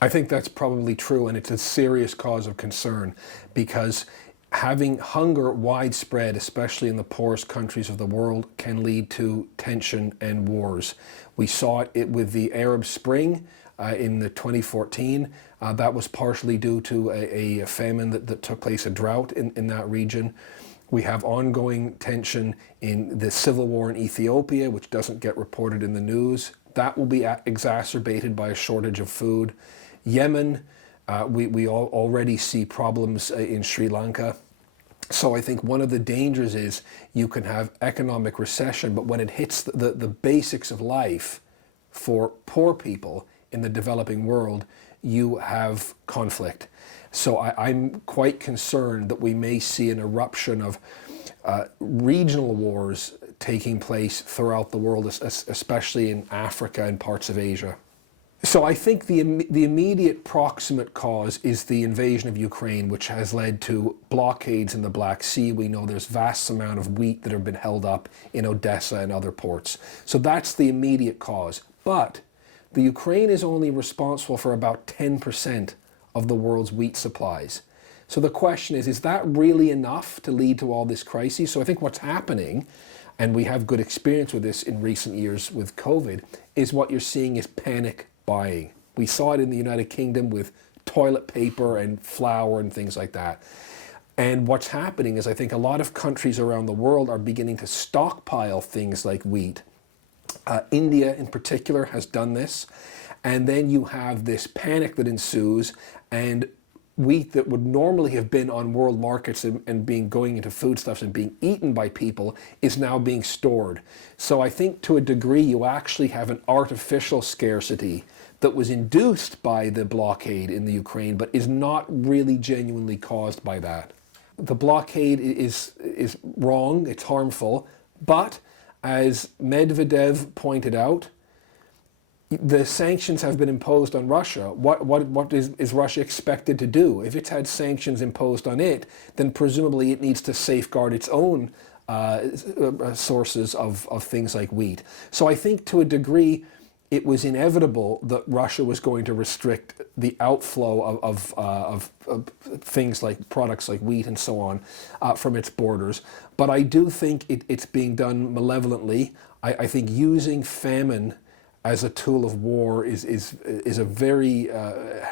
I think that's probably true, and it's a serious cause of concern because having hunger widespread, especially in the poorest countries of the world, can lead to tension and wars. We saw it with the Arab Spring in the 2014. That was partially due to a famine that took place, a drought in that region. We have ongoing tension in the civil war in Ethiopia, which doesn't get reported in the news. That will be exacerbated by a shortage of food. Yemen, we already see problems in Sri Lanka. So I think one of the dangers is you can have economic recession, but when it hits the basics of life for poor people in the developing world, you have conflict. So I'm quite concerned that we may see an eruption of regional wars taking place throughout the world, especially in Africa and parts of Asia. So I think the immediate proximate cause is the invasion of Ukraine, which has led to blockades in the Black Sea. We know there's vast amount of wheat that have been held up in Odessa and other ports. So that's the immediate cause. But the Ukraine is only responsible for about 10% of the world's wheat supplies. So the question is that really enough to lead to all this crisis? So I think what's happening, and we have good experience with this in recent years with COVID, is what you're seeing is panic buying. We saw it in the United Kingdom with toilet paper and flour and things like that. And what's happening is I think a lot of countries around the world are beginning to stockpile things like wheat. India in particular has done this. And then you have this panic that ensues, and wheat that would normally have been on world markets and going into foodstuffs and being eaten by people is now being stored. So I think to a degree you actually have an artificial scarcity that was induced by the blockade in the Ukraine, but is not really genuinely caused by that. The blockade is wrong, it's harmful, but as Medvedev pointed out, the sanctions have been imposed on Russia. What is Russia expected to do? If it's had sanctions imposed on it, then presumably it needs to safeguard its own sources of things like wheat. So I think to a degree it was inevitable that Russia was going to restrict the outflow of things like products like wheat and so on from its borders. But I do think it's being done malevolently. I think using famine as a tool of war is a very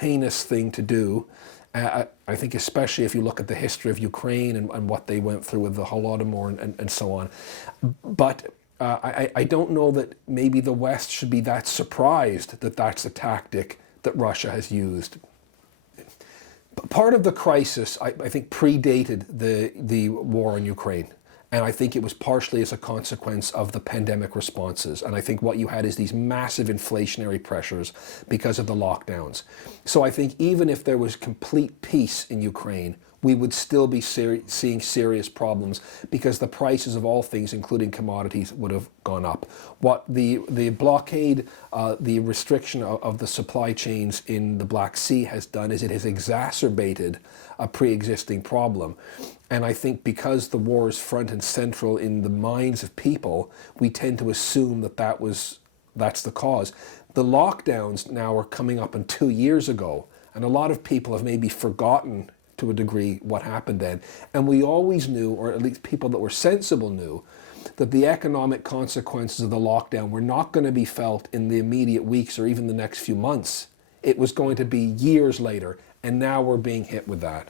heinous thing to do. I think especially if you look at the history of Ukraine and what they went through with the Holodomor and so on. But I don't know that maybe the West should be that surprised that that's a tactic that Russia has used. Part of the crisis, I think, predated the war in Ukraine. And I think it was partially as a consequence of the pandemic responses. And I think what you had is these massive inflationary pressures because of the lockdowns. So I think even if there was complete peace in Ukraine, we would still be seeing serious problems because the prices of all things, including commodities, would have gone up. What the blockade, the restriction of the supply chains in the Black Sea has done is it has exacerbated a pre-existing problem. And I think because the war is front and central in the minds of people, we tend to assume that that's the cause. The lockdowns now are coming up on 2 years ago, and a lot of people have maybe forgotten to a degree what happened then. And we always knew, or at least people that were sensible knew, that the economic consequences of the lockdown were not going to be felt in the immediate weeks or even the next few months. It was going to be years later, and now we're being hit with that.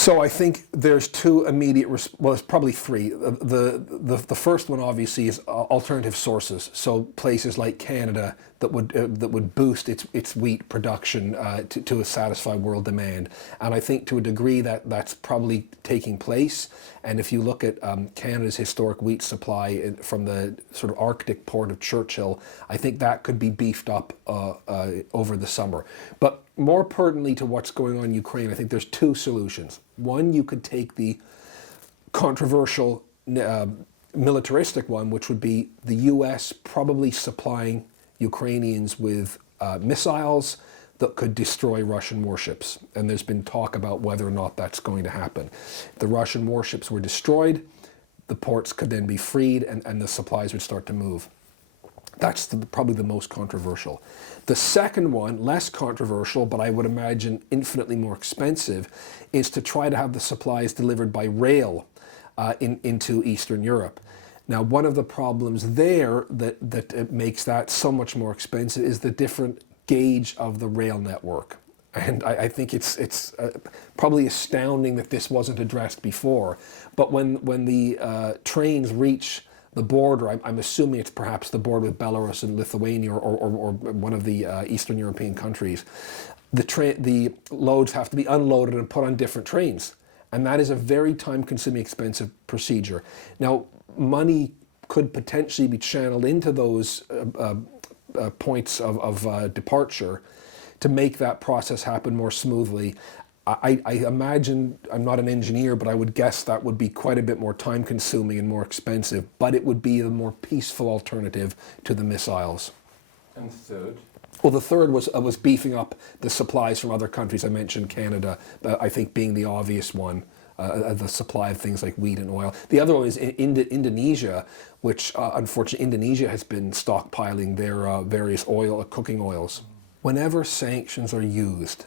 So I think there's two immediate, well, it's probably three. The first one obviously is alternative sources. So places like Canada that would boost its wheat production to satisfy world demand. And I think to a degree that's probably taking place. And if you look at Canada's historic wheat supply from the sort of Arctic port of Churchill, I think that could be beefed up over the summer. But more pertinently to what's going on in Ukraine, I think there's two solutions. One, you could take the controversial militaristic one, which would be the US probably supplying Ukrainians with missiles that could destroy Russian warships. And there's been talk about whether or not that's going to happen. If the Russian warships were destroyed, the ports could then be freed and the supplies would start to move. That's probably the most controversial. The second one, less controversial, but I would imagine infinitely more expensive, is to try to have the supplies delivered by rail into Eastern Europe. Now, one of the problems there that makes that so much more expensive is the different gauge of the rail network. And I think it's probably astounding that this wasn't addressed before. But when the trains reach the border, I'm assuming it's perhaps the border with Belarus and Lithuania or one of the Eastern European countries, the loads have to be unloaded and put on different trains. And that is a very time-consuming, expensive procedure. Now, money could potentially be channeled into those points of departure to make that process happen more smoothly. I imagine, I'm not an engineer, but I would guess that would be quite a bit more time-consuming and more expensive, but it would be a more peaceful alternative to the missiles. And third? Well, the third was beefing up the supplies from other countries. I mentioned Canada, I think being the obvious one, the supply of things like wheat and oil. The other one is Indonesia, which unfortunately Indonesia has been stockpiling their various cooking oils. Whenever sanctions are used,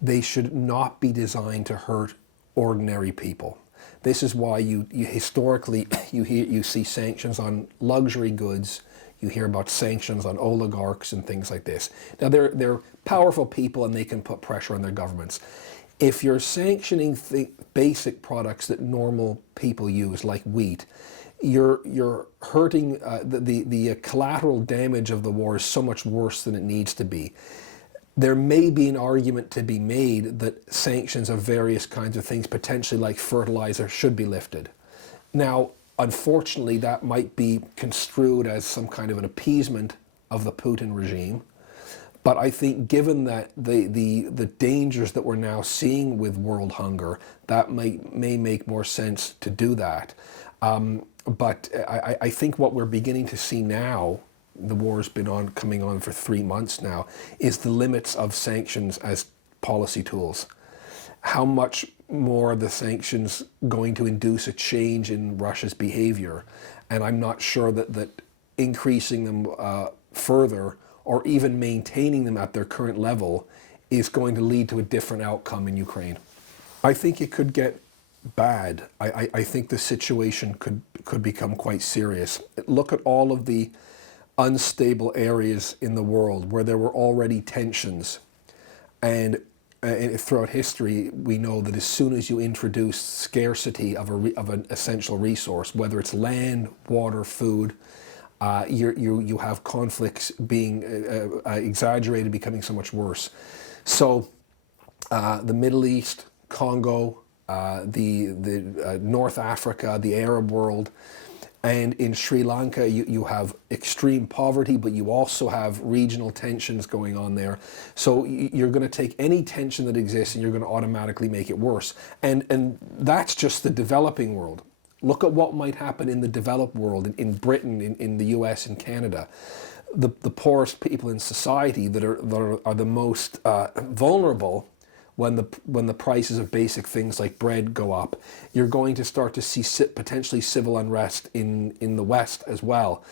they should not be designed to hurt ordinary people. This is why you historically you see sanctions on luxury goods. You hear about sanctions on oligarchs and things like this. Now they're powerful people and they can put pressure on their governments. If you're sanctioning basic products that normal people use, like wheat, you're hurting the collateral damage of the war is so much worse than it needs to be. There may be an argument to be made that sanctions of various kinds of things, potentially like fertilizer, should be lifted. Now, unfortunately, that might be construed as some kind of an appeasement of the Putin regime. But I think given that the dangers that we're now seeing with world hunger, that may make more sense to do that. But I think what we're beginning to see now, the war's been coming on for 3 months now, is the limits of sanctions as policy tools. How much more are the sanctions going to induce a change in Russia's behavior? And I'm not sure that increasing them further or even maintaining them at their current level is going to lead to a different outcome in Ukraine. I think it could get bad. I think the situation could become quite serious. Look at all of the unstable areas in the world where there were already tensions. And throughout history, we know that as soon as you introduce scarcity of an essential resource, whether it's land, water, food, you have conflicts being exaggerated, becoming so much worse. So the Middle East, Congo, the North Africa, the Arab world, and in Sri Lanka, you have extreme poverty, but you also have regional tensions going on there. So you're going to take any tension that exists and you're going to automatically make it worse. And that's just the developing world. Look at what might happen in the developed world, in Britain, in the US, and Canada. The poorest people in society that are the most vulnerable when the prices of basic things like bread go up. You're going to start to see potentially civil unrest in the West as well.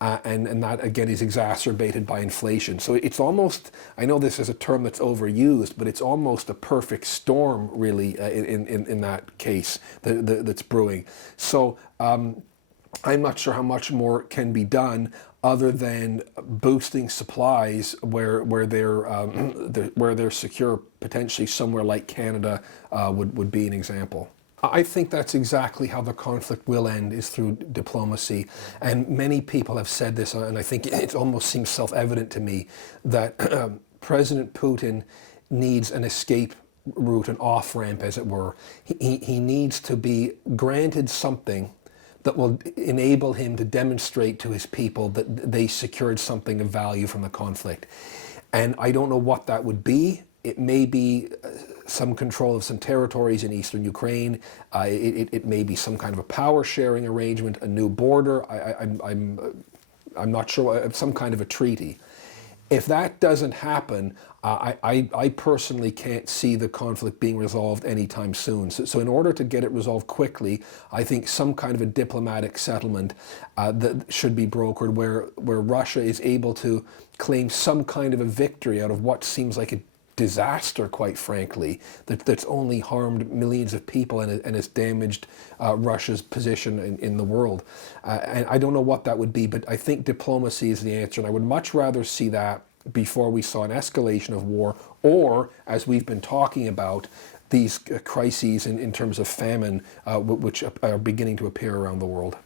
And that, again, is exacerbated by inflation. So it's almost, I know this is a term that's overused, but it's almost a perfect storm, really, in that case that's brewing. So I'm not sure how much more can be done other than boosting supplies where they're secure, potentially somewhere like Canada would be an example. I think that's exactly how the conflict will end, is through diplomacy. And many people have said this, and I think it almost seems self-evident to me, that President Putin needs an escape route, an off-ramp, as it were. He needs to be granted something that will enable him to demonstrate to his people that they secured something of value from the conflict. And I don't know what that would be. It may be some control of some territories in eastern Ukraine. It may be some kind of a power sharing arrangement, a new border. I'm not sure, some kind of a treaty. If that doesn't happen, I personally can't see the conflict being resolved anytime soon. So in order to get it resolved quickly, I think some kind of a diplomatic settlement that should be brokered where Russia is able to claim some kind of a victory out of what seems like a disaster, quite frankly, that's only harmed millions of people and has damaged Russia's position in the world. And I don't know what that would be, but I think diplomacy is the answer. And I would much rather see that before we saw an escalation of war, or, as we've been talking about, these crises in terms of famine, which are beginning to appear around the world.